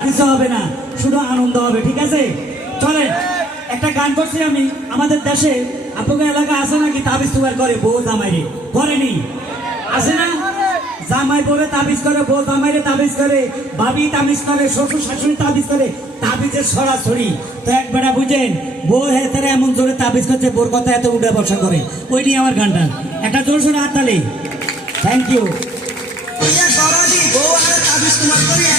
কিছু হবে না, শুধু আনন্দ হবে। ঠিক আছে, চলে একটা গান করছি আমি। আমাদের দেশে আপনাদের এলাকা আছে নাকি তাবিজ তুবার করে বউ জামাইরে? করেনি? আছে না? জামাই বলে তাবিজ করে, বউ জামাইরে তাবিজ করে, ভাবি তাবিজ করে, শ্বশুর শাশুড়ি তাবিজ করে, তাবিজের সরাসরি। তো একবারে বুঝেন, বউ হেতারে এমন জোরে তাবিজ করছে, বোর কথা এত উঠে বসা করে। ওই নিয়ে আমার গানটা একটা জোর সোরে হাততালি। Thank you. বউ তাবিজ তোমার করে